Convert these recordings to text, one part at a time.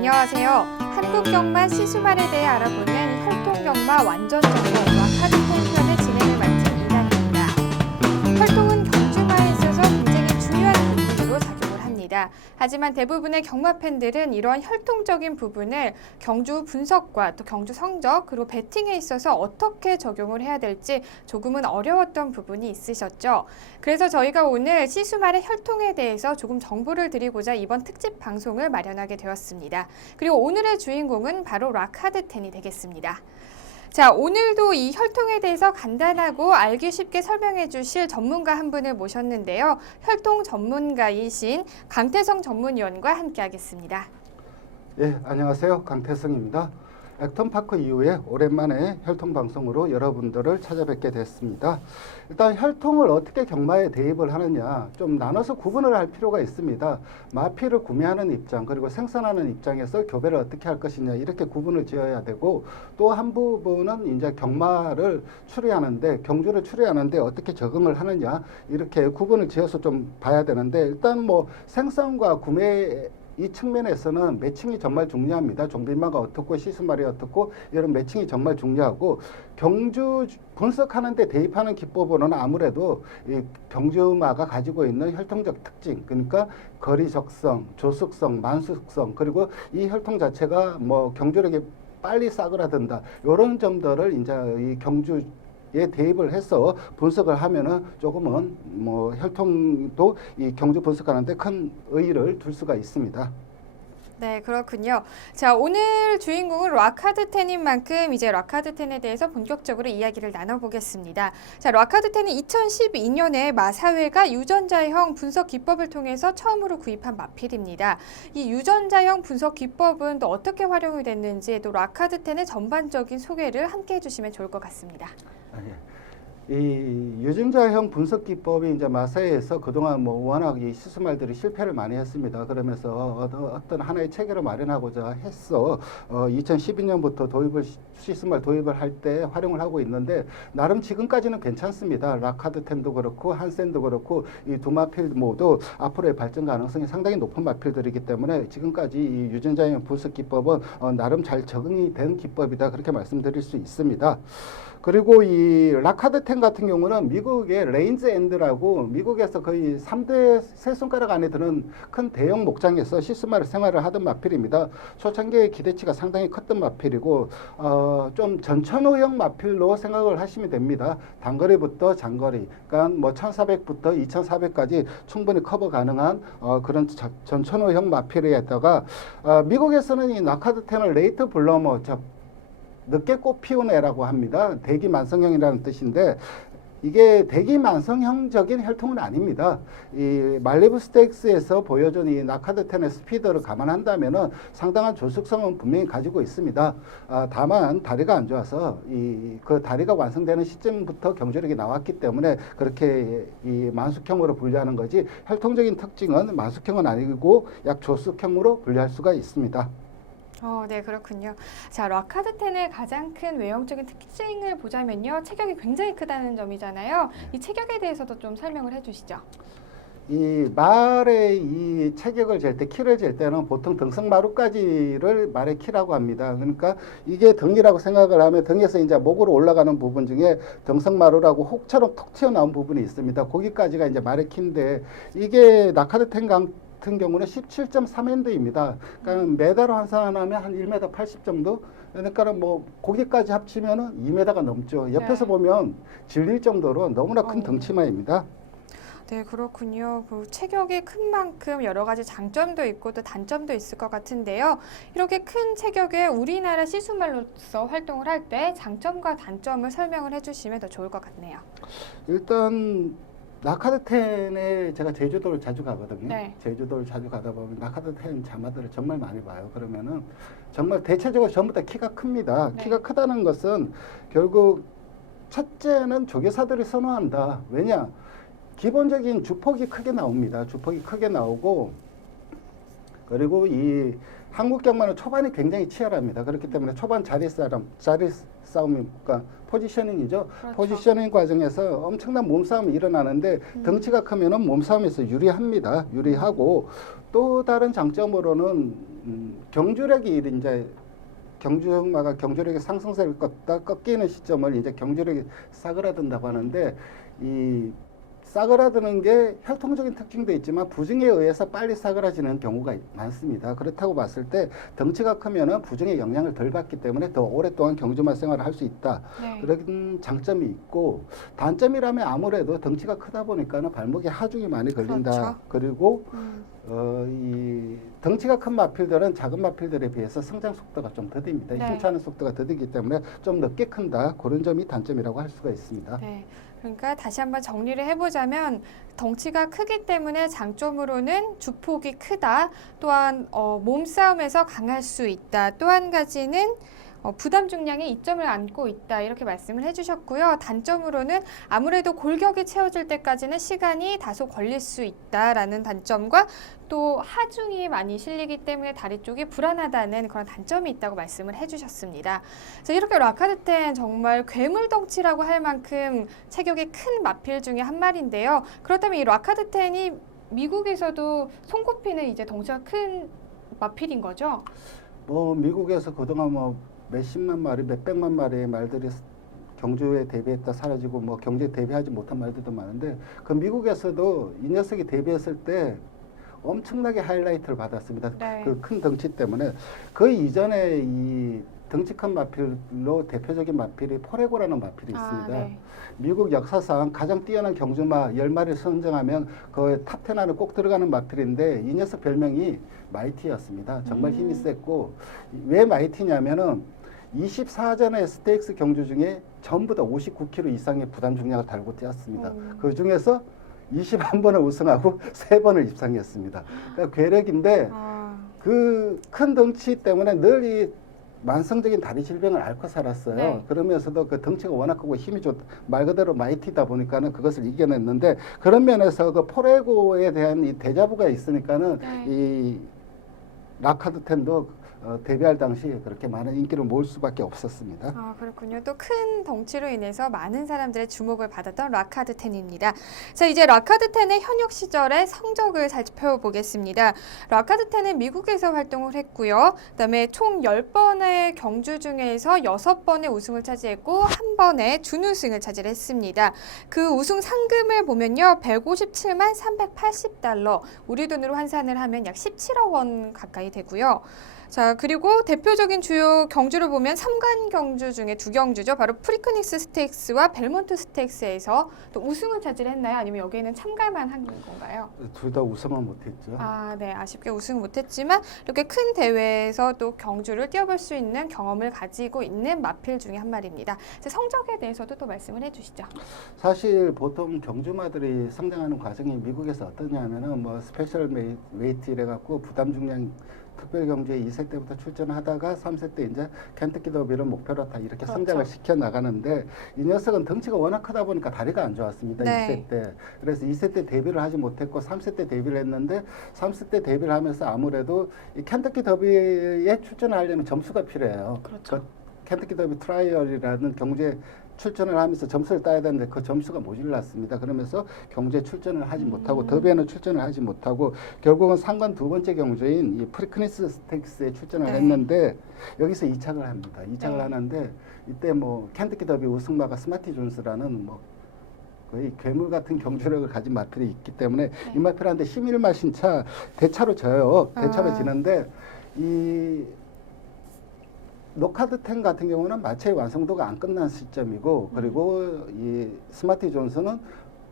안녕하세요. 한국경마 시수말에 대해 알아보는 혈통경마 완전정보 카드폰 편의 진행을 맡은 이나입니다. 혈통은 경주마에 있어서 굉장히 중요한 부분으로 작용을 합니다. 하지만 대부분의 경마 팬들은 이런 혈통적인 부분을 경주 분석과 또 경주 성적 그리고 배팅에 있어서 어떻게 적용을 해야 될지 조금은 어려웠던 부분이 있으셨죠. 그래서 저희가 오늘 시수말의 혈통에 대해서 조금 정보를 드리고자 이번 특집 방송을 마련하게 되었습니다. 그리고 오늘의 주인공은 바로 락하드텐이 되겠습니다. 자, 오늘도 이 혈통에 대해서 간단하고 알기 쉽게 설명해 주실 전문가 한 분을 모셨는데요. 혈통 전문가이신 강태성 전문위원과 함께 하겠습니다. 예, 안녕하세요. 강태성입니다. 액턴파크 이후에 오랜만에 혈통 방송으로 여러분들을 찾아뵙게 됐습니다. 일단 혈통을 어떻게 경마에 대입을 하느냐 좀 나눠서 구분을 할 필요가 있습니다. 마피를 구매하는 입장 그리고 생산하는 입장에서 교배를 어떻게 할 것이냐 이렇게 구분을 지어야 되고 또 한 부분은 이제 경마를 추리하는데 경주를 추리하는데 어떻게 적응을 하느냐 이렇게 구분을 지어서 좀 봐야 되는데 일단 뭐 생산과 구매 이 측면에서는 매칭이 정말 중요합니다. 종빈마가 어떻고 시수말이 어떻고 이런 매칭이 정말 중요하고 경주 분석하는 데 대입하는 기법으로는 아무래도 이 경주마가 가지고 있는 혈통적 특징 그러니까 거리적성, 조숙성, 만숙성 그리고 이 혈통 자체가 뭐 경주력이 빨리 싸그라든다 이런 점들을 이제 이 경주 에 대입을 해서 분석을 하면은 조금은 뭐 혈통도 이 경주 분석하는데 큰 의의를 둘 수가 있습니다. 네, 그렇군요. 자, 오늘 주인공은 락하드텐인 만큼 이제 락하드텐에 대해서 본격적으로 이야기를 나눠보겠습니다. 자, 락하드텐은 2012년에 마사회가 유전자형 분석 기법을 통해서 처음으로 구입한 마필입니다. 이 유전자형 분석 기법은 또 어떻게 활용이 됐는지 또 락하드텐의 전반적인 소개를 함께 해주시면 좋을 것 같습니다. 이 유전자형 분석 기법이 이제 마사회에서 그동안 뭐 워낙 이 시수말들이 실패를 많이 했습니다. 그러면서 어떤 하나의 체계를 마련하고자 했어. 2012년부터 시수말 도입을 할 때 활용을 하고 있는데 나름 지금까지는 괜찮습니다. 락하드텐도 그렇고 한센도 그렇고 이 두 마필 모두 앞으로의 발전 가능성이 상당히 높은 마필들이기 때문에 지금까지 이 유전자형 분석 기법은 나름 잘 적응이 된 기법이다 그렇게 말씀드릴 수 있습니다. 그리고 이 락하드텐 같은 경우는 미국의 레인즈 앤드라고 미국에서 거의 3대 세 손가락 안에 드는 큰 대형 목장에서 시스마를 생활을 하던 마필입니다. 초창기의 기대치가 상당히 컸던 마필이고 좀 전천후형 마필로 생각을 하시면 됩니다. 단거리부터 장거리, 그러니까 뭐 1400부터 2400까지 충분히 커버 가능한 그런 전천후형 마필에다가 미국에서는 이 락하드텐을 레이트 블러머 늦게 꽃 피운 애라고 합니다. 대기만성형이라는 뜻인데 이게 대기만성형적인 혈통은 아닙니다. 이 말리부 스테이크스에서 보여준 이 락하드텐의 스피드를 감안한다면은 상당한 조숙성은 분명히 가지고 있습니다. 다만 다리가 안 좋아서 그 다리가 완성되는 시점부터 경주력이 나왔기 때문에 그렇게 이 만숙형으로 분류하는 거지 혈통적인 특징은 만숙형은 아니고 약 조숙형으로 분류할 수가 있습니다. 네, 그렇군요. 자, 락하드텐의 가장 큰 외형적인 특징을 보자면요. 체격이 굉장히 크다는 점이잖아요. 이 체격에 대해서도 좀 설명을 해주시죠. 이 말의 이 체격을 잴 때, 키를 잴 때는 보통 등성마루까지를 말의 키라고 합니다. 그러니까 이게 등이라고 생각을 하면 등에서 이제 목으로 올라가는 부분 중에 등성마루라고 혹처럼 톡 튀어나온 부분이 있습니다. 거기까지가 이제 말의 키인데 이게 락하드텐 같은 경우는 17.3핸드입니다. 그러니까 메다로 환산하면 한 1m 80 정도? 그러니까 뭐 거기까지 합치면은 2m가 넘죠. 옆에서 보면 질릴 정도로 너무나 큰 덩치마입니다. 네, 그렇군요. 그 체격이 큰 만큼 여러 가지 장점도 있고 또 단점도 있을 것 같은데요. 이렇게 큰 체격에 우리나라 시수말로서 활동을 할 때 장점과 단점을 설명을 해주시면 더 좋을 것 같네요. 일단 락하드텐에 제가 제주도를 자주 가거든요. 네. 제주도를 자주 가다 보면 락하드텐 자마들을 정말 많이 봐요. 그러면은 정말 대체적으로 전부 다 키가 큽니다. 네. 키가 크다는 것은 결국 첫째는 조교사들이 선호한다. 왜냐? 기본적인 주폭이 크게 나옵니다. 주폭이 크게 나오고 그리고 이 한국 경마는 초반이 굉장히 치열합니다. 그렇기 때문에 초반 자리 싸움이 그러니까 포지셔닝이죠. 그렇죠. 포지셔닝 과정에서 엄청난 몸싸움이 일어나는데 덩치가 크면은 몸싸움에서 유리합니다. 유리하고 또 다른 장점으로는 경주력이 이제 경주마가 경주력의 상승세를 꺾이는 시점을 이제 경주력이 싸그라든다고 하는데 이 싸그라드는 게 혈통적인 특징도 있지만 부증에 의해서 빨리 싸그라지는 경우가 많습니다. 그렇다고 봤을 때 덩치가 크면은 부증의 영향을 덜 받기 때문에 더 오랫동안 경주마 생활을 할 수 있다. 네. 그런 장점이 있고 단점이라면 아무래도 덩치가 크다 보니까는 발목에 하중이 많이 걸린다. 그렇죠. 그리고 이 덩치가 큰 마필들은 작은 마필들에 비해서 성장 속도가 좀 더딥니다. 네. 힘차는 속도가 더디기 때문에 좀 늦게 큰다. 그런 점이 단점이라고 할 수가 있습니다. 네. 그러니까 다시 한번 정리를 해보자면 덩치가 크기 때문에 장점으로는 주폭이 크다. 또한 몸싸움에서 강할 수 있다. 또 한 가지는 부담 중량에 이점을 안고 있다. 이렇게 말씀을 해주셨고요. 단점으로는 아무래도 골격이 채워질 때까지는 시간이 다소 걸릴 수 있다라는 단점과 또 하중이 많이 실리기 때문에 다리 쪽이 불안하다는 그런 단점이 있다고 말씀을 해주셨습니다. 그래서 이렇게 라카드텐 정말 괴물 덩치라고 할 만큼 체격이 큰 마필 중에 한 마리인데요. 그렇다면 이 라카드텐이 미국에서도 손꼽히는 이제 덩치가 큰 마필인 거죠? 뭐 미국에서 그동안 뭐 몇십만 마리, 몇백만 마리의 말들이 경주에 데뷔했다 사라지고 뭐 경주에 데뷔하지 못한 말들도 많은데 그 미국에서도 이 녀석이 데뷔했을 때 엄청나게 하이라이트를 받았습니다. 네. 그 큰 덩치 때문에 그 이전에 이 덩치 큰 마필로 대표적인 마필이 포레고라는 마필이 있습니다. 네. 미국 역사상 가장 뛰어난 경주마 10마리를 선정하면 그 탑10 안에 꼭 들어가는 마필인데 이 녀석 별명이 마이티였습니다. 정말 힘이 셌고 왜 마이티냐면은 24전의 스테이크스 경주 중에 전부 다 59kg 이상의 부담 중량을 달고 뛰었습니다. 그 중에서 21번을 우승하고 3번을 입상했습니다. 그러니까 괴력인데 그 큰 덩치 때문에 늘 이 만성적인 다리 질병을 앓고 살았어요. 네. 그러면서도 그 덩치가 워낙 크고 힘이 말 그대로 마이티다 보니까는 그것을 이겨냈는데 그런 면에서 그 포레고에 대한 이 데자부가 있으니까는 네. 이 라카드텐도 데뷔할 당시 그렇게 많은 인기를 모을 수밖에 없었습니다. 아, 그렇군요. 또 큰 덩치로 인해서 많은 사람들의 주목을 받았던 라카드텐입니다. 자, 이제 라카드텐의 현역 시절의 성적을 살펴보겠습니다. 라카드텐은 미국에서 활동을 했고요. 그다음에 총 10번의 경주 중에서 6번의 우승을 차지했고 한 번의 준우승을 차지했습니다. 그 우승 상금을 보면요. 157만 380달러, 우리 돈으로 환산을 하면 약 17억 원 가까이 되고요. 자, 그리고 대표적인 주요 경주를 보면 3관 경주 중에 2경주죠. 바로 프리크닉스 스테이크스와 벨몬트 스테이크스에서 또 우승을 차지했나요? 아니면 여기에는 참가만 한 건가요? 둘 다 우승은 못했죠. 아, 네. 아쉽게 우승 못했지만 이렇게 큰 대회에서 또 경주를 뛰어볼 수 있는 경험을 가지고 있는 마필 중에 한 마리입니다. 성적에 대해서도 또 말씀을 해주시죠. 사실 보통 경주마들이 성장하는 과정이 미국에서 어떠냐면은 뭐 스페셜 웨이트 이래갖고 부담 중량 특별 경주에 2세 때부터 출전하다가 3세 때 이제 켄터키 더비를 목표로 다 이렇게 그렇죠. 성장을 시켜 나가는데 이 녀석은 덩치가 워낙 크다 보니까 다리가 안 좋았습니다. 네. 2세 때. 그래서 2세 때 데뷔를 하지 못했고 3세 때 데뷔를 했는데 3세 때 데뷔를 하면서 아무래도 이 켄터키 더비에 출전하려면 점수가 필요해요. 그렇죠. 그 켄터키 더비 트라이얼이라는 경주에 출전을 하면서 점수를 따야 되는데 그 점수가 모자랐습니다. 그러면서 경주에 출전을 하지 못하고 더비에는 출전을 하지 못하고 결국은 상관 두 번째 경주인 이 프리크니스 스테이크스에 출전을 네. 했는데 여기서 이착을 합니다. 이착을 네. 하는데 이때 뭐 켄터키 더비 우승마가 스마티 존스라는 뭐 거의 괴물 같은 경주력을 가진 마필이 있기 때문에 이 마필한테 11마 신차 대차로 져요. 대차로 지는데 이 노카드10 같은 경우는 마체의 완성도가 안 끝난 시점이고 그리고 이 스마티 존스는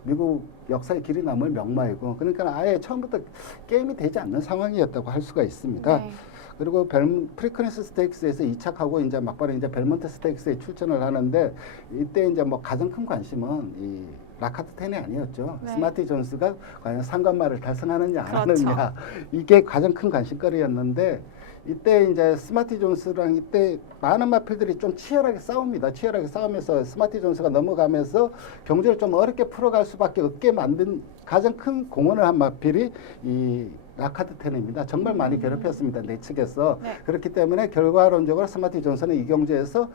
미국 역사의 길이 남을 명마이고 그러니까 아예 처음부터 게임이 되지 않는 상황이었다고 할 수가 있습니다. 네. 그리고 프리크니스 스테이크스에서 이착하고 이제 막바로 이제 벨몬트 스테이크스에 출전을 하는데 이때 이제 뭐 가장 큰 관심은 이 라카드10이 아니었죠. 네. 스마티 존스가 과연 상관말을 달성하느냐 안 그렇죠. 하느냐 이게 가장 큰 관심거리였는데 이때 이제 스마티 존스랑 이때 많은 마필들이 좀 치열하게 싸웁니다. 치열하게 싸우면서 스마티 존스가 넘어가면서 경주를 좀 어렵게 풀어갈 수밖에 없게 만든 가장 큰 공헌을 한 마필이 이 라카드 테너입니다. 정말 많이 괴롭혔습니다. 내 측에서. 네. 그렇기 때문에 결과론적으로 스마티 존스는 이 경주에서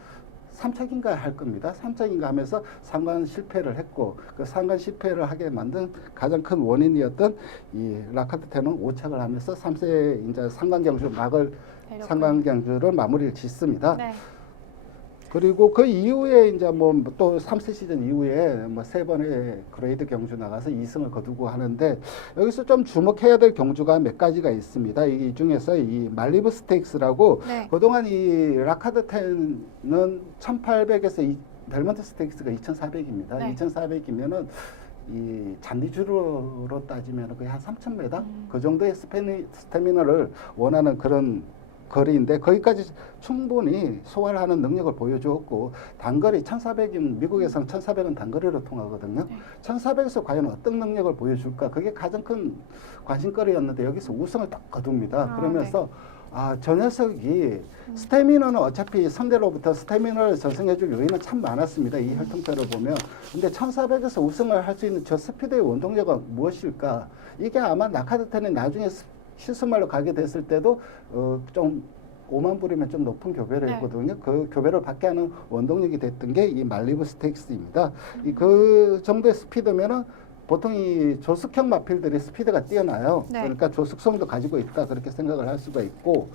3착인가 할 겁니다. 3착인가 하면서 상관 실패를 했고 그 상관 실패를 하게 만든 가장 큰 원인이었던 이 라카드 테너는 5착을 하면서 3세 이제 상관 경주 상관 경주를 마무리를 짓습니다. 네. 그리고 그 이후에 이제 뭐 또 3세 시즌 이후에 뭐 3번의 그레이드 경주 나가서 2승을 거두고 하는데 여기서 좀 주목해야 될 경주가 몇 가지가 있습니다. 이 중에서 이 말리브 스테이크스라고 네. 그동안 이 라카드 텐은 1800에서 벨몬트 스테이크스가 2400입니다. 네. 2400이면은 이 잔디주로로 따지면 거의 한 3000m 그 정도의 스태미너를 원하는 그런 거리인데 거기까지 충분히 소화를 하는 능력을 보여주었고 단거리 1400은 미국에서는 1400은 단거리로 통하거든요. 네. 1400에서 과연 어떤 능력을 보여줄까 그게 가장 큰 관심거리였는데 여기서 우승을 딱 거둡니다. 그러면서 저 녀석이 스태미너는 어차피 상대로부터 스태미너를 전승해줄 요인은 참 많았습니다. 이 혈통표를 보면. 근데 1400에서 우승을 할 수 있는 저 스피드의 원동력은 무엇일까? 이게 아마 라카드 텐이 나중에 실수말로 가게 됐을 때도 좀 5만 불이면 좀 높은 교배를 네. 했거든요. 그 교배를 받게 하는 원동력이 됐던 게 이 말리브 스테이크스입니다. 그 정도의 스피드면은 보통 이 조숙형 마필들의 스피드가 뛰어나요. 네. 그러니까 조숙성도 가지고 있다 그렇게 생각을 할 수가 있고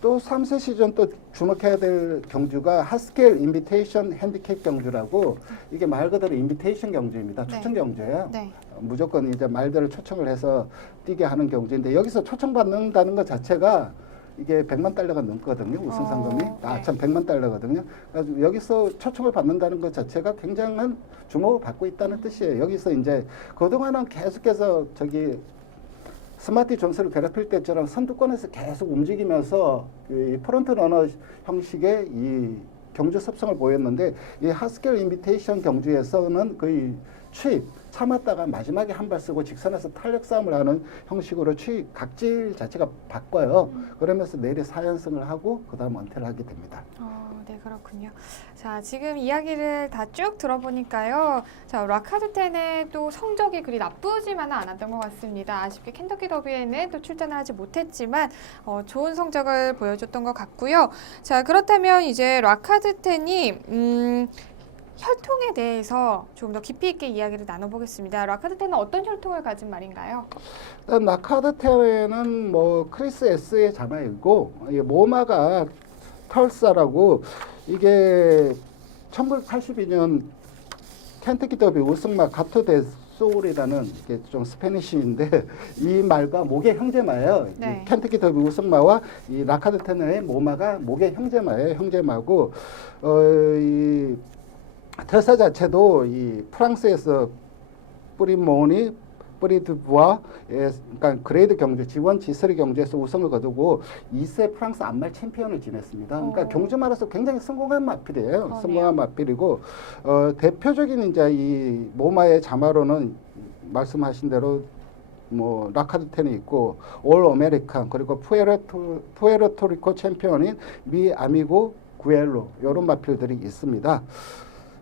또 3세 시즌 또 주목해야 될 경주가 하스케일 인비테이션 핸디캡 경주라고 이게 말 그대로 인비테이션 경주입니다. 네. 초청 경주예요. 네. 무조건 이제 말들을 초청을 해서 뛰게 하는 경주인데 여기서 초청받는다는 것 자체가 이게 100만 달러가 넘거든요. 우승 상금이. 네. 참 100만 달러거든요. 그래서 여기서 초청을 받는다는 것 자체가 굉장한 주목을 받고 있다는 뜻이에요. 여기서 이제 그동안은 계속해서 저기 스마티 존스를 괴롭힐 때처럼 선두권에서 계속 움직이면서 이 프론트 러너 형식의 이 경주 습성을 보였는데 이 하스켈 인비테이션 경주에서는 거의 추입 참았다가 마지막에 한 발 쓰고 직선에서 탄력 싸움을 하는 형식으로 추입 각질 자체가 바꿔요. 그러면서 내리 4연승을 하고 그 다음 은퇴를 하게 됩니다. 네, 그렇군요. 자, 지금 이야기를 다 쭉 들어보니까요. 자, 라카드 텐의 또 성적이 그리 나쁘지만은 않았던 것 같습니다. 아쉽게 켄터키 더비에는 또 출전을 하지 못했지만 좋은 성적을 보여줬던 것 같고요. 자, 그렇다면 이제 라카드 텐이 혈통에 대해서 조금 더 깊이 있게 이야기를 나눠보겠습니다. 라카드 텐은 어떤 혈통을 가진 말인가요? 일단 라카드 텐은 뭐 크리스 S의 자마이고 모마가 털사라고 이게 1982년 켄터키 더비 우승마 가토 데 소울이라는 이게 좀 스페니쉬인데 이 말과 목의 형제마예요. 네. 이 켄터키 더비 우승마와 이 라카드 테너의 모마가 목의 형제마예요. 형제마고 이 털사 자체도 이 프랑스에서 뿌린 모니 프리드부와 그러니까 그레이드 경주 G1, G3 경주에서 우승을 거두고 2세 프랑스 안말 챔피언을 지냈습니다. 그러니까 경주마라서 굉장히 성공한 마필이에요. 성공한 마필이고 대표적인 이제 이 모마의 자마로는 말씀하신 대로 뭐 라카드 텐이 있고 올 아메리칸 그리고 푸에르토리코 챔피언인 미 아미고 구엘로 이런 마필들이 있습니다.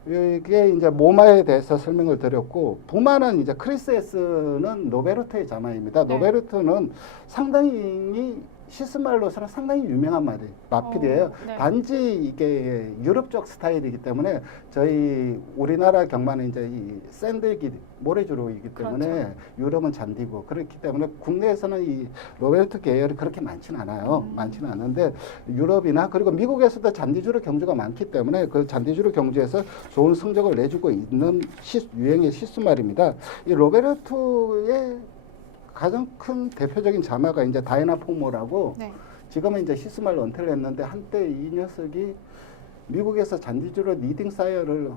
이게 이제 모마에 대해서 설명을 드렸고 부마는 이제 크리스 S는 노베르토의 자마입니다. 네. 노베르토는 상당히 시스말로서는 상당히 유명한 마필이에요. 네. 단지 이게 유럽적 스타일이기 때문에 저희 우리나라 경마는 이제 이 샌들기 모래주로이기 때문에 그렇죠. 유럽은 잔디고 그렇기 때문에 국내에서는 이 로베르토 계열이 그렇게 많지는 않아요. 많지는 않은데 유럽이나 그리고 미국에서도 잔디주로 경주가 많기 때문에 그 잔디주로 경주에서 좋은 성적을 내주고 있는 유행의 시스말입니다. 이 로베르토의 가장 큰 대표적인 자마가 이제 다이나 포모라고 네. 지금은 이제 시스말로 은퇴를 했는데 한때 이 녀석이 미국에서 잔디주로 리딩 사이어를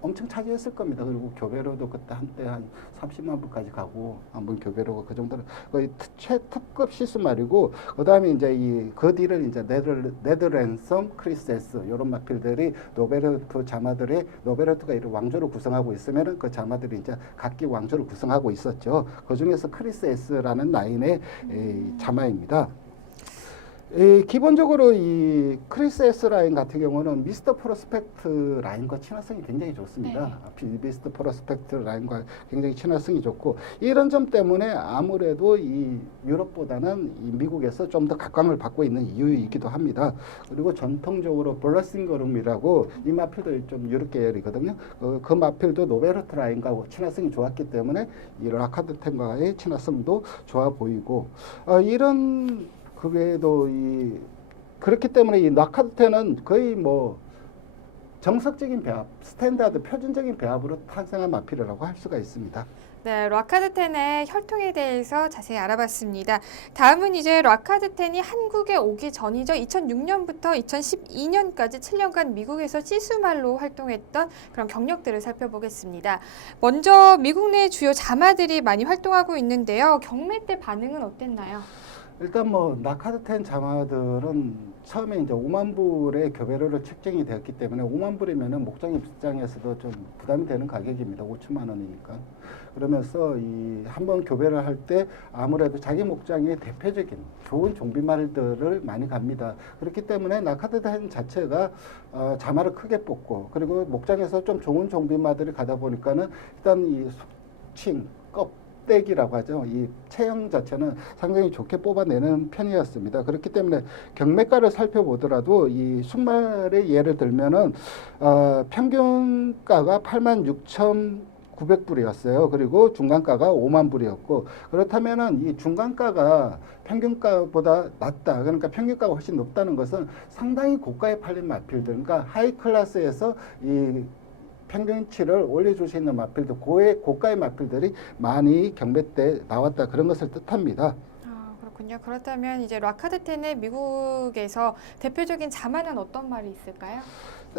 엄청 차지했을 겁니다. 그리고 교배로도 그때 한때 한 30만 불까지 가고 한번 교배로가 그 정도는 거의 최특급 시스말이고 그다음에 이제 그 뒤를 이제 네덜랜섬 크리스 S 이런 마필들이 노베르토 자마들의 노베르토가 이런 왕조를 구성하고 있으면은 그 자마들이 이제 각기 왕조를 구성하고 있었죠. 그 중에서 크리스 S라는 라인의 자마입니다. 기본적으로 이 크리스 S 라인 같은 경우는 미스터 프로스펙트 라인과 친화성이 굉장히 좋습니다. 미스터 프로스펙트 라인과 굉장히 친화성이 좋고 이런 점 때문에 아무래도 이 유럽보다는 이 미국에서 좀 더 각광을 받고 있는 이유이기도 합니다. 그리고 전통적으로 블러싱거룸이라고 이 마필도 좀 유럽 계열이거든요. 그 마필도 노베르트 라인과 친화성이 좋았기 때문에 이 라카드텐과의 친화성도 좋아 보이고 이런 그 외에도 그렇기 때문에 이 라카드텐은 거의 뭐 정석적인 배합, 스탠다드 표준적인 배합으로 탄생한 마필이라고 할 수가 있습니다. 네, 라카드텐의 혈통에 대해서 자세히 알아봤습니다. 다음은 이제 라카드텐이 한국에 오기 전이죠. 2006년부터 2012년까지 7년간 미국에서 시수말로 활동했던 그런 경력들을 살펴보겠습니다. 먼저 미국 내 주요 자마들이 많이 활동하고 있는데요. 경매 때 반응은 어땠나요? 일단 뭐 라카드텐 자마들은 처음에 이제 5만 불의 교배료로 책정이 되었기 때문에 5만 불이면은 목장 입장에서도 좀 부담이 되는 가격입니다. 5천만 원이니까. 그러면서 이 한번 교배를 할 때 아무래도 자기 목장의 대표적인 좋은 종비말들을 많이 갑니다. 그렇기 때문에 라카드텐 자체가 자마를 크게 뽑고 그리고 목장에서 좀 좋은 종비마들이 가다 보니까는 일단 이 속칭 껍데기라고 하죠. 이 체형 자체는 상당히 좋게 뽑아내는 편이었습니다. 그렇기 때문에 경매가를 살펴보더라도 이 순말의 예를 들면은 평균가가 86,900불이었어요. 그리고 중간가가 5만 불이었고 그렇다면은 이 중간가가 평균가보다 낮다. 그러니까 평균가가 훨씬 높다는 것은 상당히 고가에 팔린 마필들, 그러니까 하이 클래스에서 이 평균치를 올려줄 수 있는 마필들, 고가의 마필들이 많이 경매 때 나왔다. 그런 것을 뜻합니다. 그렇군요. 그렇다면 이제 라카드텐의 미국에서 대표적인 자마는 어떤 말이 있을까요?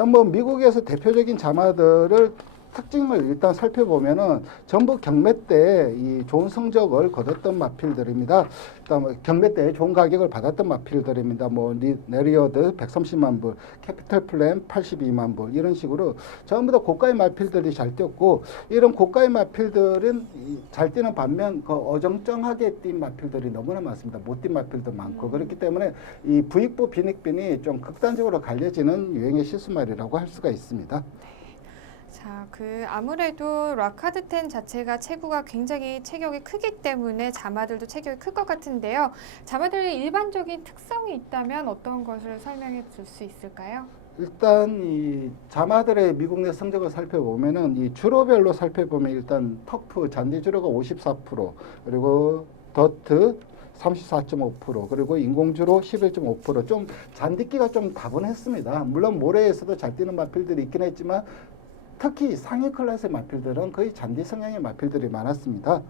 뭐 미국에서 대표적인 자마들을 특징을 일단 살펴보면은 전부 경매 때 이 좋은 성적을 거뒀던 마필들입니다. 일단 뭐 경매 때 좋은 가격을 받았던 마필들입니다. 뭐 네리어드 130만 불, 캐피털 플랜 82만 불 이런 식으로 전부 다 고가의 마필들이 잘 뛰었고 이런 고가의 마필들은 잘 뛰는 반면 그 어정쩡하게 뛴 마필들이 너무나 많습니다. 못 뛴 마필도 많고 그렇기 때문에 이 부익부 빈익빈이 좀 극단적으로 갈려지는 유행의 시수말이라고 할 수가 있습니다. 자, 아무래도 라카드텐 자체가 체구가 굉장히 체격이 크기 때문에 자마들도 체격이 클 것 같은데요. 자마들의 일반적인 특성이 있다면 어떤 것을 설명해 줄 수 있을까요? 일단 이 자마들의 미국 내 성적을 살펴보면은 이 주로별로 살펴보면 일단 터프 잔디 주로가 54% 그리고 더트 34.5% 그리고 인공주로 11.5% 좀 잔디기가 좀 다분했습니다. 물론 모래에서도 잘 뛰는 마필들이 있긴 했지만 특히 상위 클래스의 마필들은 거의 잔디 성향의 마필들이 많았습니다.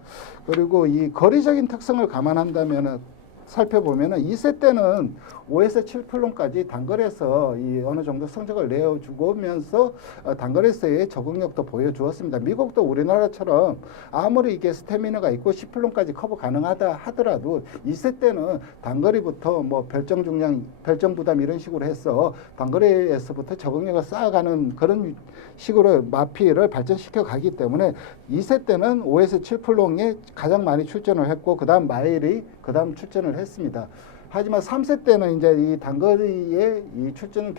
그리고 이 거리적인 특성을 감안한다면 살펴보면은 2세 때는 5에서 7풀론까지 단거리에서 이 어느 정도 성적을 내어주면서 단거리에서의 적응력도 보여주었습니다. 미국도 우리나라처럼 아무리 이게 스태미너가 있고 10풀론까지 커버 가능하다 하더라도 2세 때는 단거리부터 뭐 별정 중량, 별정 부담 이런 식으로 해서 단거리에서부터 적응력을 쌓아가는 그런 식으로 마필을 발전시켜 가기 때문에 2세 때는 5에서 7풀롱에 가장 많이 출전을 했고 그 다음 마일이 그 다음 출전을 했습니다. 하지만 3세 때는 이제 이 단거리에 이 출전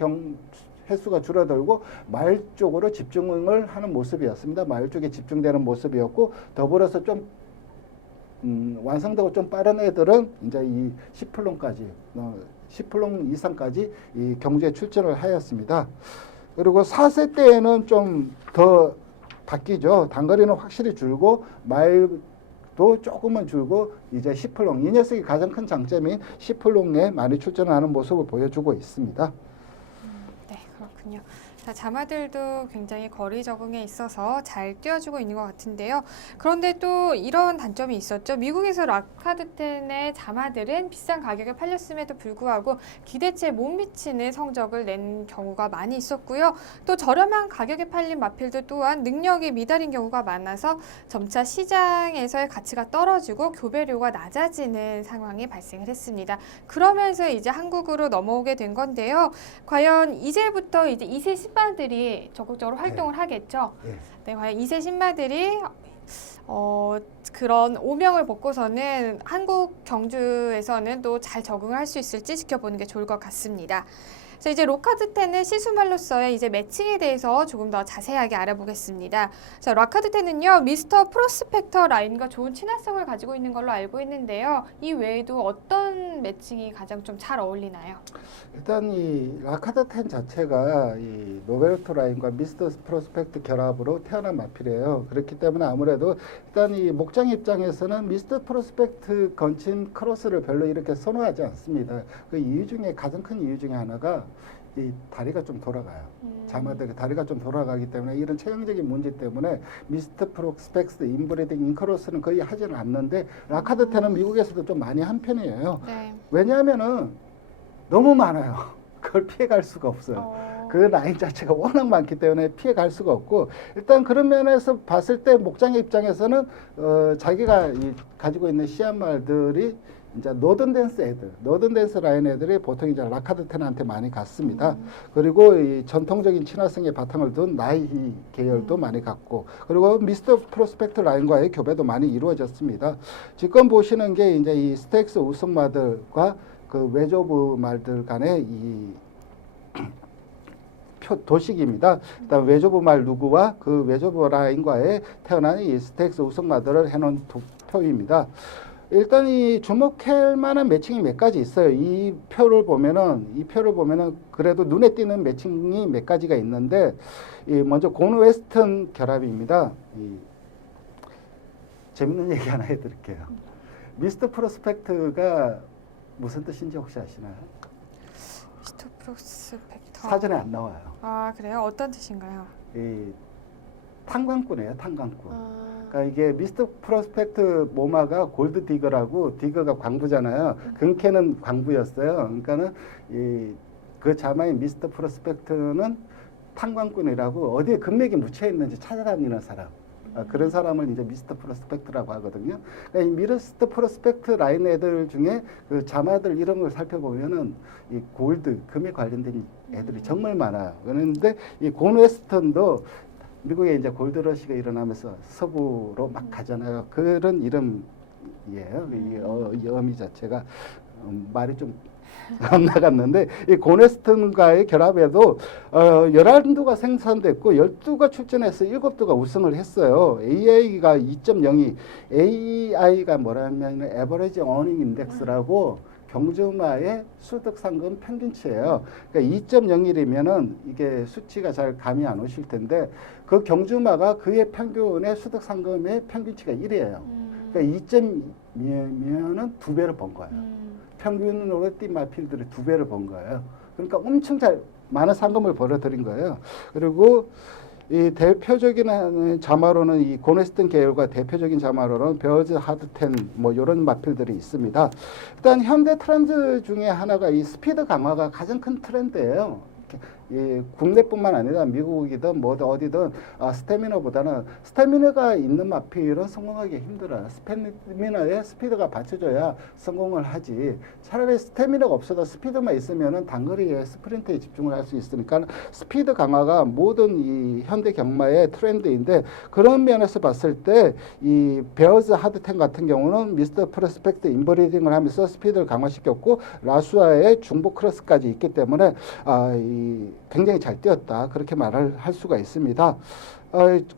횟수가 줄어들고 마일 쪽으로 집중을 하는 모습이었습니다. 마일 쪽에 집중되는 모습이었고 더불어서 좀 완성도가 좀 빠른 애들은 이제 이 10풀롱까지 10풀롱 이상까지 이 경주에 출전을 하였습니다. 그리고 4세 때에는 좀 더 바뀌죠. 단거리는 확실히 줄고 마일도 조금은 줄고 이제 10풀롱 이 녀석이 가장 큰 장점인 10풀롱에 많이 출전하는 모습을 보여주고 있습니다. 네, 그렇군요. 자, 자마들도 굉장히 거리 적응에 있어서 잘 뛰어주고 있는 것 같은데요. 그런데 또 이런 단점이 있었죠. 미국에서 라카드텐의 자마들은 비싼 가격에 팔렸음에도 불구하고 기대치에 못 미치는 성적을 낸 경우가 많이 있었고요. 또 저렴한 가격에 팔린 마필들 또한 능력이 미달인 경우가 많아서 점차 시장에서의 가치가 떨어지고 교배료가 낮아지는 상황이 발생을 했습니다. 그러면서 이제 한국으로 넘어오게 된 건데요. 과연 이제부터 이제 2세 신마들이 적극적으로 활동을 하겠죠. 네, 과연 2세 신마들이 그런 오명을 벗고서는 한국 경주에서는 또 잘 적응할 수 있을지 지켜보는 게 좋을 것 같습니다. 그래서 이제 로카드10의 시수말로서의 이제 매칭에 대해서 조금 더 자세하게 알아보겠습니다. 자, 로카드10은요, 미스터 프로스펙터 라인과 좋은 친화성을 가지고 있는 걸로 알고 있는데요. 이 외에도 어떤 매칭이 가장 좀 잘 어울리나요? 일단 이 라카드10 자체가 이 노베르토 라인과 미스터 프로스펙트 결합으로 태어난 마필이에요. 그렇기 때문에 아무래도 일단 이 목장 입장에서는 미스터 프로스펙트 건친 크로스를 별로 이렇게 선호하지 않습니다. 그 이유 중에 가장 큰 이유 중에 하나가 이 다리가 좀 돌아가요. 자마들이 다리가 좀 돌아가기 때문에 이런 체형적인 문제 때문에 미스터 프로스펙트 인브리딩 인크로스는 거의 하지는 않는데 라카드10은 미국에서도 좀 많이 한 편이에요. 네. 왜냐하면은 너무 많아요. 그걸 피해갈 수가 없어요. 그 라인 자체가 워낙 많기 때문에 피해갈 수가 없고 일단 그런 면에서 봤을 때 목장의 입장에서는 자기가 가지고 있는 씨앗말들이 이제 노던 댄스 애들, 노던 댄스 라인 애들이 보통 이제 라카드10한테 많이 갔습니다. 그리고 이 전통적인 친화성의 바탕을 둔 나이히 계열도 많이 갔고, 그리고 미스터 프로스펙트 라인과의 교배도 많이 이루어졌습니다. 지금 보시는 게 이제 이 스테이크스 우승마들과 그 외조부 말들 간의 이 도식입니다. 그다음 외조부 말 누구와 그 외조부 라인과의 태어난 이 스테이크스 우승마들을 해놓은 표입니다. 일단 이 주목할 만한 매칭이 몇 가지 있어요. 이 표를 보면은 그래도 눈에 띄는 매칭이 몇 가지가 있는데 먼저 곤 웨스턴 결합입니다. 재밌는 얘기 하나 해드릴게요. 미스터 프로스펙트가 무슨 뜻인지 혹시 아시나요? 미스터 프로스펙터. 사전에 안 나와요. 아, 그래요? 어떤 뜻인가요? 이 탄광꾼이에요, 탄광꾼. 그러니까 이게 미스터 프로스펙트 모마가 골드 디거라고, 디거가 광부잖아요. 금캐는 광부였어요. 그러니까는 그 자마인 미스터 프로스펙트는 탄광꾼이라고 어디에 금맥이 묻혀 있는지 찾아다니는 사람. 그런 사람을 이제 미스터 프로스펙트라고 하거든요. 그러니까 이 미스터 프로스펙트 라인 애들 중에 그 자마들 이런 걸 살펴보면은 이 골드, 금에 관련된 애들이 정말 많아요. 그런데 이 곤 웨스턴도 미국에 이제 골드러시가 일어나면서 서부로 막 가잖아요. 그런 이름이에요. 이 어미 자체가 말이 좀 안 나갔는데 이 고네스턴과의 결합에도 11두가 생산됐고 12가 출전해서 7두가 우승을 했어요. AI가 2.02, AI가 뭐라면 에버리지 어닝 인덱스라고 경주마의 수득 상금 평균치예요. 그러니까 2.01이면은 이게 수치가 잘 감이 안 오실 텐데 그 경주마가 그의 평균의 수득 상금의 평균치가 1이에요. 그러니까 2.2면은 2배를 번 거예요. 평균으로 뛴 마필들이 2배를 번 거예요. 그러니까 엄청 많은 상금을 벌어들인 거예요. 그리고 이 대표적인 자마로는 이 고네스턴 계열과 대표적인 자마로는 베어즈 하드텐 뭐 이런 마필들이 있습니다. 일단 현대 트렌드 중에 하나가 이 스피드 강화가 가장 큰 트렌드예요. 국내뿐만 아니라 미국이든 뭐 어디든 스태미너보다는 스태미너가 있는 마필은 성공하기 힘들어요. 스태미너에 스피드가 받쳐줘야 성공을 하지. 차라리 스태미너가 없어도 스피드만 있으면은 단거리에 스프린트에 집중을 할 수 있으니까 스피드 강화가 모든 이 현대 경마의 트렌드인데 그런 면에서 봤을 때 이 베어즈 하드텐 같은 경우는 미스터 프로스펙트 인브리딩을 하면서 스피드를 강화시켰고 라수아의 중복 크로스까지 있기 때문에 굉장히 잘 뛰었다 그렇게 말을 할 수가 있습니다.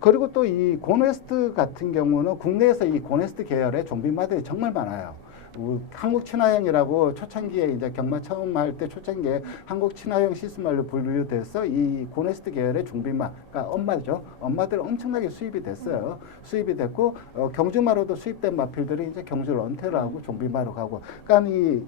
그리고 또 이 곤웨스트 같은 경우는 국내에서 이 곤웨스트 계열의 좀비마들이 정말 많아요. 한국 친화형이라고 초창기에 이제 경마 처음 할 때 초창기에 한국 친화형 시스말로 분류돼서 이 고네스트 계열의 중비마, 그러니까 엄마죠. 엄마들 엄청나게 수입이 됐어요. 수입이 됐고 경주마로도 수입된 마필들이 이제 경주를 은퇴를 하고 중비마로 가고, 그러니까 이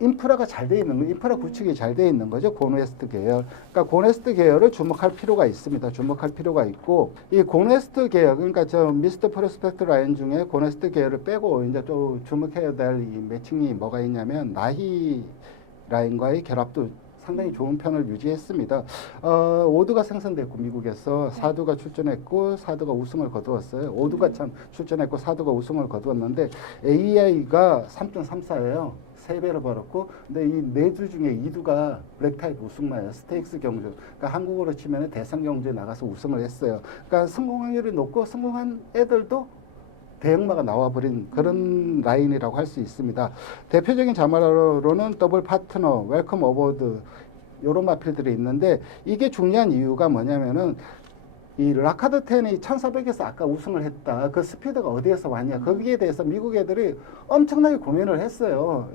인프라가 잘 돼 있는 거, 인프라 구축이 잘 돼 있는 거죠. 고네스트 계열. 그러니까 고네스트 계열을 주목할 필요가 있습니다. 주목할 필요가 있고, 이 고네스트 계열, 그러니까 저 미스터 프로스펙트 라인 중에 고네스트 계열을 빼고 이제 또 주목해야 될 이 매칭이 뭐가 있냐면 나희 라인과의 결합도 상당히 좋은 편을 유지했습니다. 5두가 생산됐고 미국에서 4두가 출전했고 4두가 우승을 거두었어요. 5두가 참 출전했고 4두가 우승을 거두었는데 AI가 3.34예요. 3배로 벌었고, 근데 이 4주 중에 2두가 블랙타이프 우승마예요. 스테이크스 경주. 그러니까 한국으로 치면 대상 경주에 나가서 우승을 했어요. 그러니까 성공 확률이 높고 성공한 애들도 대형마가 나와버린 그런 라인이라고 할 수 있습니다. 대표적인 자마로는 더블 파트너, 웰컴 어워드 이런 마필들이 있는데, 이게 중요한 이유가 뭐냐면은 이 라카드 10이 1400에서 아까 우승을 했다. 그 스피드가 어디에서 왔냐. 거기에 대해서 미국 애들이 엄청나게 고민을 했어요.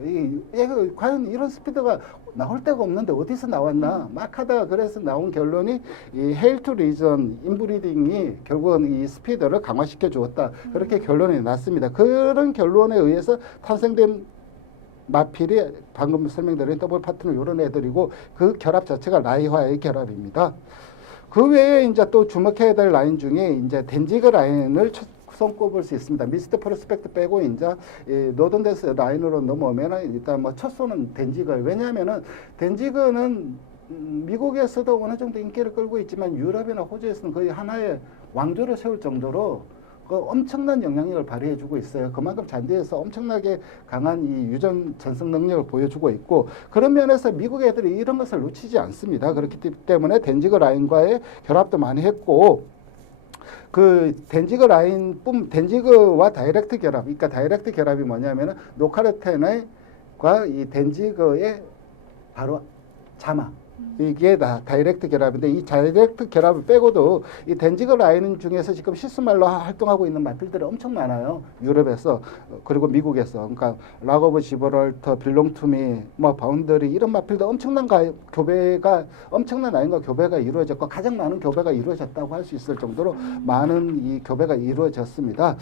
얘가 과연 이런 스피드가 나올 데가 없는데 어디서 나왔나. 막 하다가 그래서 나온 결론이 이 헤일 투 리전 인브리딩이 결국은 이 스피드를 강화시켜 주었다. 그렇게 결론이 났습니다. 그런 결론에 의해서 탄생된 마필이 방금 설명드린 더블 파트너 이런 애들이고, 그 결합 자체가 라이화의 결합입니다. 그 외에 이제 또 주목해야 될 라인 중에 이제 덴지그 라인을 손꼽을 수 있습니다. 미스터 프로스펙트 빼고 이제 노던데스 라인으로 넘어오면은 일단 뭐 첫 손은 덴지그. 왜냐하면은 덴지그는 미국에서도 어느 정도 인기를 끌고 있지만 유럽이나 호주에서는 거의 하나의 왕조를 세울 정도로 그 엄청난 영향력을 발휘해주고 있어요. 그만큼 잔디에서 엄청나게 강한 이 유전 전승 능력을 보여주고 있고, 그런 면에서 미국 애들이 이런 것을 놓치지 않습니다. 그렇기 때문에 덴지그 라인과의 결합도 많이 했고, 그 덴지그 덴지그와 다이렉트 결합, 그러니까 다이렉트 결합이 뭐냐면은 노카르텐과 이 덴지그의 바로 자마. 이게 다이렉트 결합인데, 이 다이렉트 결합을 빼고도 이 덴지그 라인 중에서 지금 시스말로 활동하고 있는 마필들이 엄청 많아요. 유럽에서 그리고 미국에서. 그러니까 락오브 지브럴터, 빌롱투미, 뭐 바운더리 이런 마필들 엄청난 라인과 교배가 이루어졌고, 가장 많은 교배가 이루어졌다고 할 수 있을 정도로 많은 이 교배가 이루어졌습니다.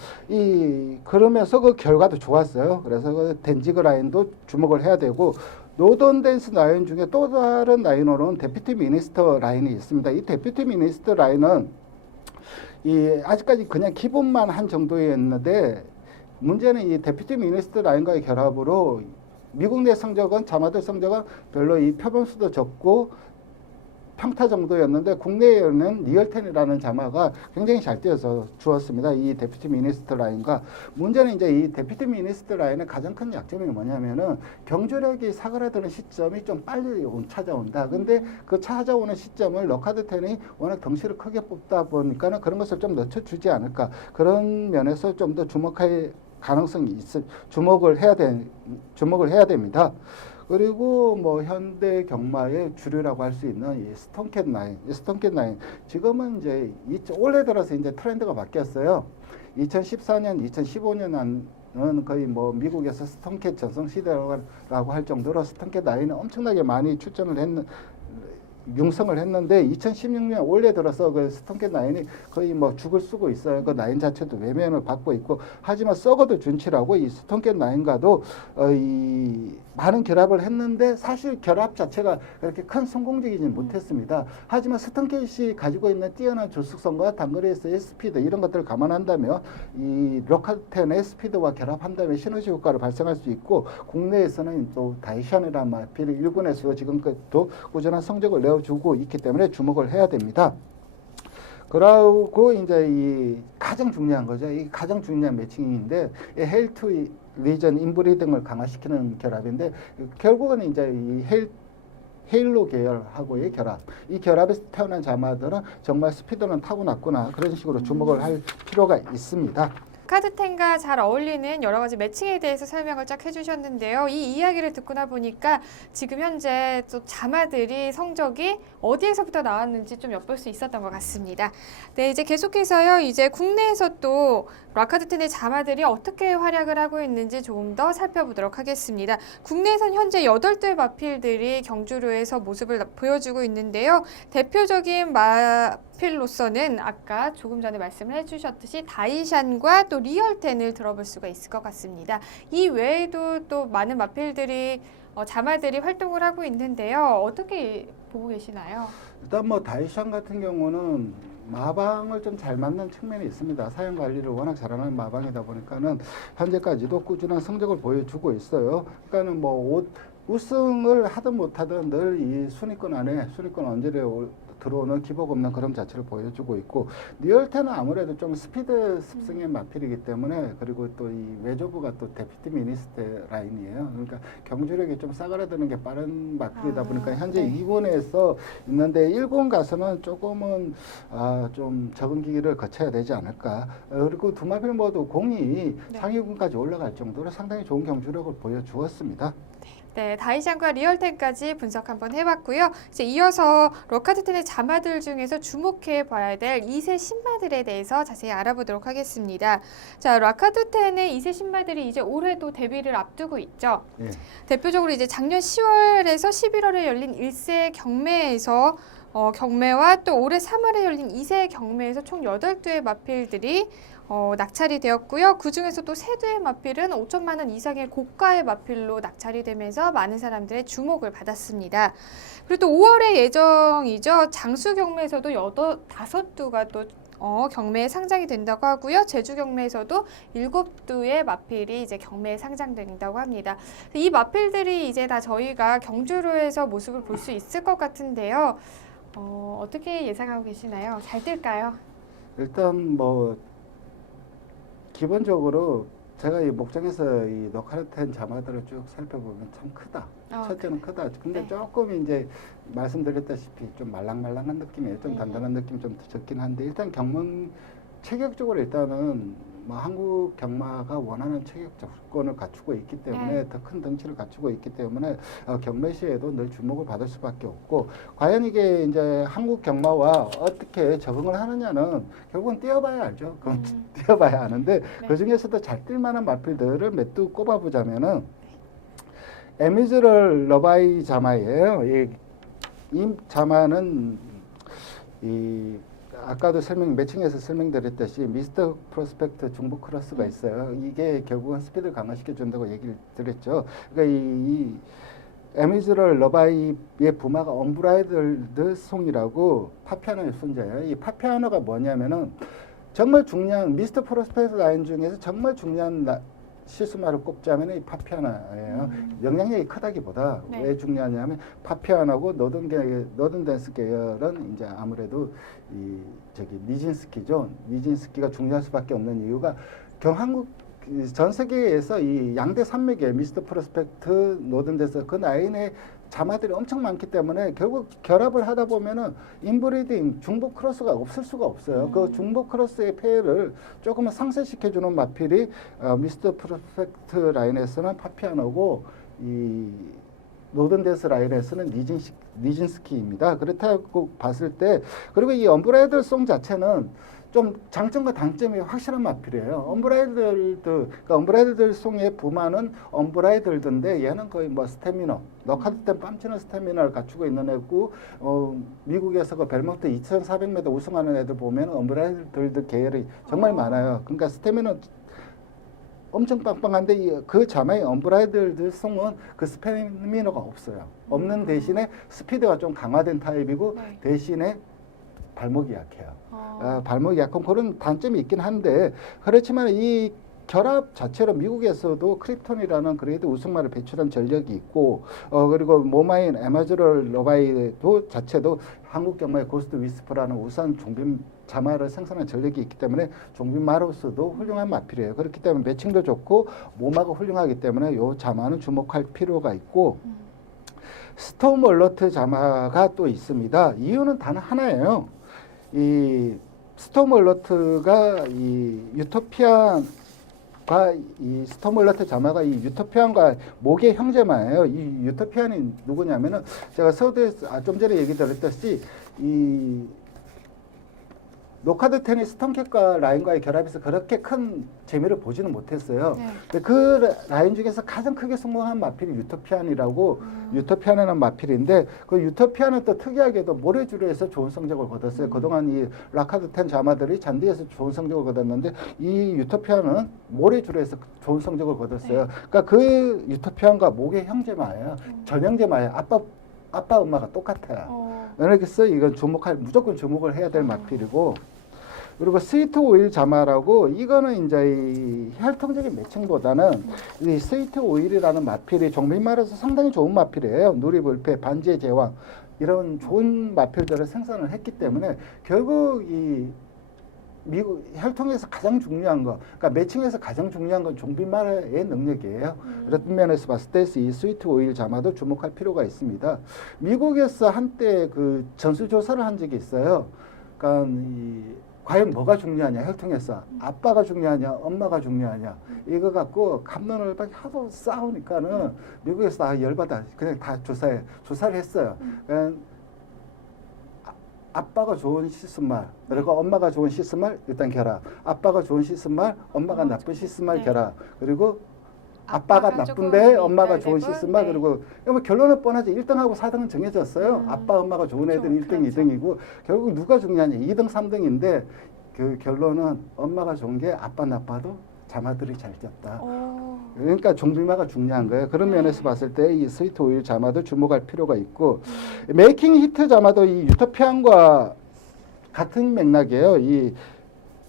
그러면서 그 결과도 좋았어요. 그래서 그 덴지그 라인도 주목을 해야 되고, 노던 댄스 라인 중에 또 다른 라인으로는 데피티 미니스터 라인이 있습니다. 이 데피티 미니스터 라인은 아직까지 그냥 기본만 한 정도였는데, 문제는 이 데피티 미니스터 라인과의 결합으로 미국 내 성적은, 자마들 성적은 별로 이 표본수도 적고 평타 정도였는데, 국내에는 리얼텐이라는 자마가 굉장히 잘 뛰어서 주었습니다. 이 데피티 미니스터 라인과. 문제는 이제 이 데피티 미니스터 라인의 가장 큰 약점이 뭐냐면은 경주력이 사그라드는 시점이 좀 빨리 찾아온다. 근데 그 찾아오는 시점을 럭하드 10이 워낙 덩치를 크게 뽑다 보니까는 그런 것을 좀 늦춰주지 않을까. 그런 면에서 좀 더 주목할 가능성이 주목을 해야 됩니다. 그리고 뭐 현대 경마의 주류라고 할 수 있는 이 스톤캣 라인. 지금은 이제 올해 들어서 이제 트렌드가 바뀌었어요. 2014년, 2015년은 거의 뭐 미국에서 스톤캣 전성 시대라고 할 정도로 스톤캣 라인은 엄청나게 많이 융성을 했는데, 2016년 올해 들어서 그 스톤캣 라인이 거의 뭐 죽을 쓰고 있어요. 그 라인 자체도 외면을 받고 있고, 하지만 썩어도 준치라고 이 스톤캣 라인과도 많은 결합을 했는데, 사실 결합 자체가 그렇게 큰 성공적이지는 못했습니다. 하지만 스톤캣이 가지고 있는 뛰어난 조숙성과 단거리에서의 스피드 이런 것들을 감안한다면 이 럭하드10의 스피드와 결합한다면 시너지 효과를 발생할 수 있고, 국내에서는 또 다이샨이라는 마필 1군에서 지금까지도 꾸준한 성적을 내어주고 있기 때문에 주목을 해야 됩니다. 그러고 이제 이 가장 중요한 거죠. 이 가장 중요한 매칭인데, 헤일투 리전 인브리딩을 강화시키는 결합인데, 결국은 이제 이 헤일로 계열하고의 결합. 이 결합에서 태어난 자마들은 정말 스피드는 타고났구나. 그런 식으로 주목을 할 필요가 있습니다. 카드 10과 잘 어울리는 여러 가지 매칭에 대해서 설명을 쫙 해주셨는데요. 이 이야기를 듣고 나 보니까 지금 현재 또 자마들이 성적이 어디에서부터 나왔는지 좀 엿볼 수 있었던 것 같습니다. 네, 이제 계속해서요. 이제 국내에서 또 라카드 10의 자마들이 어떻게 활약을 하고 있는지 조금 더 살펴보도록 하겠습니다. 국내에선 현재 8대 마필들이 경주로에서 모습을 보여주고 있는데요. 대표적인 마필로서는 아까 조금 전에 말씀을 해주셨듯이 다이샨과 또 리얼텐을 들어볼 수가 있을 것 같습니다. 이 외에도 또 많은 마필들이 자마들이 활동을 하고 있는데요. 어떻게 보고 계시나요? 일단 뭐 다이샨 같은 경우는 마방을 좀 잘 맞는 측면이 있습니다. 사용 관리를 워낙 잘하는 마방이다 보니까는 현재까지도 꾸준한 성적을 보여주고 있어요. 그러니까는 뭐 우승을 하든 못하든 늘 이 순위권 안에 순위권 언저리에 들어오는 기복 없는 그런 자체를 보여주고 있고 리얼테는 아무래도 좀 스피드 습성의 마필이기 때문에 그리고 또 이 외조부가 또 데피트 미니스트 라인이에요. 그러니까 경주력이 좀 싸그라드는 게 빠른 마필이다 보니까 현재 네. 2군에서 있는데 1군 가서는 조금은 좀 적응기를 거쳐야 되지 않을까. 그리고 두 마필 모두 공이 네. 상위군까지 올라갈 정도로 상당히 좋은 경주력을 보여주었습니다. 네, 다이샹과 리얼텐까지 분석 한번 해봤고요. 이제 이어서 럭하드텐의 자마들 중에서 주목해 봐야 될 2세 신마들에 대해서 자세히 알아보도록 하겠습니다. 자, 럭하드텐의 2세 신마들이 이제 올해도 데뷔를 앞두고 있죠. 예. 대표적으로 이제 작년 10월에서 11월에 열린 1세 경매에서 경매와 또 올해 3월에 열린 2세 경매에서 총 8두의 마필들이 낙찰이 되었고요. 그중에서 또 3두의 마필은 5천만 원 이상의 고가의 마필로 낙찰이 되면서 많은 사람들의 주목을 받았습니다. 그리고 또 5월의 예정이죠. 장수 경매에서도 5두가 또 경매에 상장이 된다고 하고요. 제주 경매에서도 7두의 마필이 이제 경매에 상장된다고 합니다. 이 마필들이 이제 다 저희가 경주로에서 모습을 볼 수 있을 것 같은데요. 어떻게 예상하고 계시나요? 잘 뜰까요? 일단 뭐 기본적으로 제가 이 목장에서 이 노카르텐 자마들을 쭉 살펴보면 참 크다. 첫째는 크다. 근데 네. 조금 이제 말씀드렸다시피 좀 말랑말랑한 느낌이에요. 좀 단단한 느낌 좀 적긴 한데 일단 체격적으로 일단은 뭐 한국 경마가 원하는 체격 조건을 갖추고 있기 때문에 네. 더 큰 덩치를 갖추고 있기 때문에 경매 시에도 늘 주목을 받을 수밖에 없고 과연 이게 이제 한국 경마와 어떻게 적응을 하느냐는 결국은 뛰어봐야 알죠. 그건 뛰어봐야 아는데 네. 그 중에서도 잘 뛸만한 마필들을 몇 두 꼽아보자면은 에미즈럴 러바이 자마예요. 이 자마는 아까도 매칭에서 설명드렸듯이 미스터 프로스펙트 중복 크로스가 있어요. 이게 결국은 스피드를 강화시켜 준다고 얘기를 드렸죠. 그러니까 이 에미즈럴 러바이의 부마가 언브라이들드 송이라고 파피아노의 손자예요. 이 파피아노가 뭐냐면은 정말 중요한 미스터 프로스펙트 라인 중에서 정말 중요한 실수말을 꼽자면 이 파피아노예요. 영향력이 크다기보다 네. 왜 중요하냐면 파피아노하고 노든 댄스 계열은 이제 아무래도 니진스키죠. 니진스키가 중요할 수밖에 없는 이유가 한국 전 세계에서 이 양대 산맥의 미스터 프로스펙트, 노든 댄스 그 라인의 자마들이 엄청 많기 때문에 결국 결합을 하다 보면은 인브리딩 중복 크로스가 없을 수가 없어요. 그 중복 크로스의 폐해를 조금은 상쇄시켜주는 마필이 미스터 프로스펙트 라인에서는 파피아노고 이 노든데스 라인에서는 니진스키입니다. 그렇다고 봤을 때 그리고 이 언브라이들 송 자체는 좀 장점과 단점이 확실한 마필이에요. 언브라이들 송의 부마는 언브라이들인데 얘는 거의 뭐 스태미너, 너카드텐 뺨치는 스태미너를 갖추고 있는 애고 미국에서 그 벨몬트 2,400m 우승하는 애들 보면 언브라이들 계열이 정말 많아요. 그러니까 스태미너 엄청 빵빵한데 그 자마의 언브라이들 송은 그 스태미너가 없어요. 없는 대신에 스피드가 좀 강화된 타입이고 네. 대신에 발목이 약해요. 발목이 약한 그런 단점이 있긴 한데 그렇지만 이 결합 자체로 미국에서도 크립톤이라는 그레이드 우승마를 배출한 전력이 있고 그리고 모마인 에마즈럴 러바이도 자체도 한국 경마의 고스트 위스퍼라는 우수한 종빈 자마를 생산한 전력이 있기 때문에 종빈마로서도 훌륭한 마필이에요. 그렇기 때문에 매칭도 좋고 모마가 훌륭하기 때문에 이 자마는 주목할 필요가 있고 스톰 얼러트 자마가 또 있습니다. 이유는 단 하나예요. 이 스톰 얼러트가 이 유토피안과 이 스톰 얼러트 자마가 이 유토피안과 목의 형제마예요. 이 유토피안이 누구냐면은 제가 서두에서 좀 전에 얘기 드렸듯이 이 노카드텐이 스톤캣과 라인과의 결합에서 그렇게 큰 재미를 보지는 못했어요. 네. 근데 그 라인 중에서 가장 크게 성공한 마필이 유토피안이라고 유토피안이라는 마필인데 그 유토피안은 또 특이하게도 모래주로에서 좋은 성적을 거뒀어요. 그동안 이 라카드텐 자마들이 잔디에서 좋은 성적을 거뒀는데 이 유토피안은 모래주로에서 좋은 성적을 거뒀어요. 네. 그러니까 그 유토피안과 목의 형제마예요. 전형제마예요. 아빠 엄마가 똑같아요. 그래서 이건 무조건 주목을 해야 될 마필이고 그리고 스위트 오일 자마라고 이거는 이제 이 혈통적인 매칭보다는 이 스위트 오일이라는 마필이 종빈말에서 상당히 좋은 마필이에요. 누리불패, 반지의 제왕, 이런 좋은 마필들을 생산을 했기 때문에 결국 이 미국 혈통에서 가장 중요한 거, 그러니까 매칭에서 가장 중요한 건 종비말의 능력이에요. 그런 면에서 봤을 때 이 스위트 오일 자마도 주목할 필요가 있습니다. 미국에서 한때 그 전수조사를 한 적이 있어요. 그러니까 과연 뭐가 중요하냐, 혈통에서 아빠가 중요하냐, 엄마가 중요하냐, 이거 갖고 갑론을 하도 싸우니까는 미국에서 다 열받아 그냥 다 조사를 했어요. 그러니까 아빠가 좋은 씻은말, 그리고 엄마가 좋은 씻은말 일단 결합. 아빠가 좋은 씻은말, 엄마가 나쁜 씻은말 네. 결합. 그리고 아빠가 나쁜데 엄마가 좋은 씻은말. 네. 그리고 결론은 뻔하지. 1등하고 4등은 정해졌어요. 아빠, 엄마가 좋은 애들은 1등, 그렇죠. 2등이고 결국 누가 중요하냐. 2등, 3등인데 그 결론은 엄마가 좋은 게 아빠 나빠도 자마들이 잘 졌다. 그러니까 종비마가 중요한 거예요. 그런 면에서 봤을 때 이 스위트 오일 자마도 주목할 필요가 있고 메이킹 히트 자마도 이 유토피안과 같은 맥락이에요. 이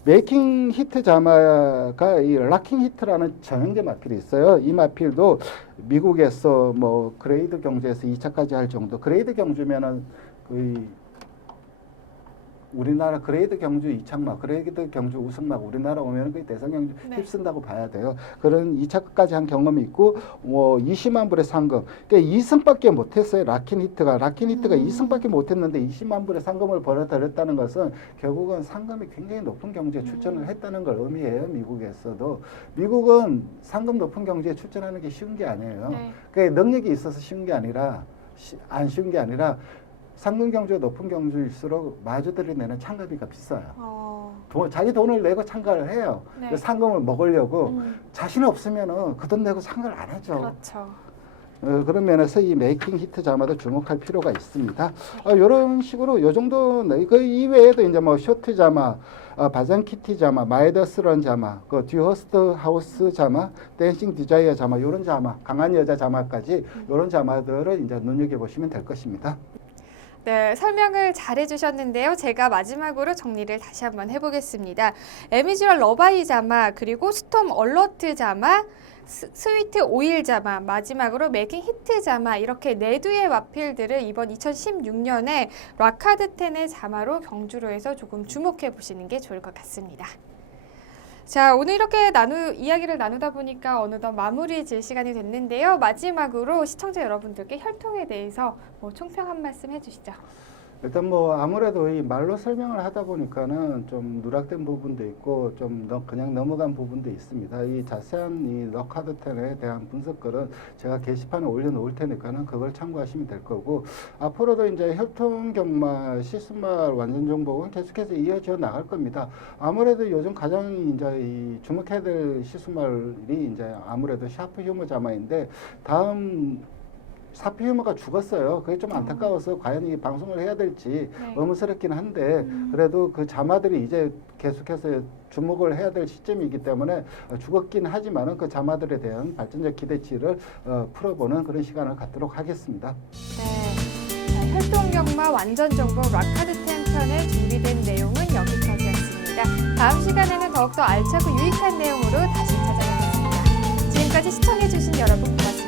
메이킹 히트 자마가 이 락킹 히트라는 전형제 마필이 있어요. 이 마필도 미국에서 뭐 그레이드 경주에서 2차까지 할 정도. 그레이드 경주면은 거의 우리나라 그레이드 경주 2차막, 그레이드 경주 우승막 우리나라 오면 그 대선 경주 네. 휩쓴다고 봐야 돼요. 그런 2차까지 한 경험이 있고 뭐 20만 불의 상금. 그러니까 2승밖에 못했어요. 락킨 히트가 2승밖에 못했는데 20만 불의 상금을 벌어들였다는 것은 결국은 상금이 굉장히 높은 경주에 출전을 했다는 걸 의미해요. 미국에서도 미국은 상금 높은 경주에 출전하는 게 쉬운 게 아니에요. 네. 그 능력이 있어서 쉬운 게 아니라 안 쉬운 게 아니라. 상금 경주가 높은 경주일수록 마주들이 내는 참가비가 비싸요. 자기 돈을 내고 참가를 해요. 네. 상금을 먹으려고 자신 없으면은 그 돈 내고 참가를 안 하죠. 그렇죠. 그런 면에서 이 메이킹 히트 자마도 주목할 필요가 있습니다. 이런 식으로 요 정도 그 이외에도 이제 뭐 쇼트 자마, 바잔키티 자마, 마이더스런 자마, 그 듀허스트 하우스 자마, 댄싱 디자이어 자마, 요런 자마, 강한 여자 자마까지 요런 자마들을 이제 눈여겨 보시면 될 것입니다. 네, 설명을 잘 해주셨는데요. 제가 마지막으로 정리를 다시 한번 해보겠습니다. 에미주얼 러바이 자마, 그리고 스톰 얼러트 자마, 스위트 오일 자마, 마지막으로 메이킹 히트 자마, 이렇게 4두의 마필들을 이번 2016년에 락하드 10의 자마로 경주로해서 조금 주목해 보시는 게 좋을 것 같습니다. 자, 오늘 이렇게 이야기를 나누다 보니까 어느덧 마무리 질 시간이 됐는데요. 마지막으로 시청자 여러분들께 혈통에 대해서 총평 한 말씀 해주시죠. 일단 뭐 아무래도 이 말로 설명을 하다 보니까는 좀 누락된 부분도 있고 좀 그냥 넘어간 부분도 있습니다. 이 자세한 이 락하드 10에 대한 분석글은 제가 게시판에 올려놓을 테니까는 그걸 참고하시면 될 거고 앞으로도 이제 혈통 경마 시스말 완전 정복은 계속해서 이어져 나갈 겁니다. 아무래도 요즘 가장 이제 이 주목해야 될 시스말이 이제 아무래도 샤프 휴머 자마인데 다음 사피 휴머가 죽었어요. 그게 좀 안타까워서 과연 이 방송을 해야 될지 의문스럽긴 한데 그래도 그 자마들이 이제 계속해서 주목을 해야 될 시점이기 때문에 죽었긴 하지만은 그 자마들에 대한 발전적 기대치를 풀어보는 그런 시간을 갖도록 하겠습니다. 네, 혈통 경마 완전 정복 락하드 10 편에 준비된 내용은 여기까지였습니다. 다음 시간에는 더욱더 알차고 유익한 내용으로 다시 찾아뵙겠습니다. 지금까지 시청해주신 여러분 고맙습니다.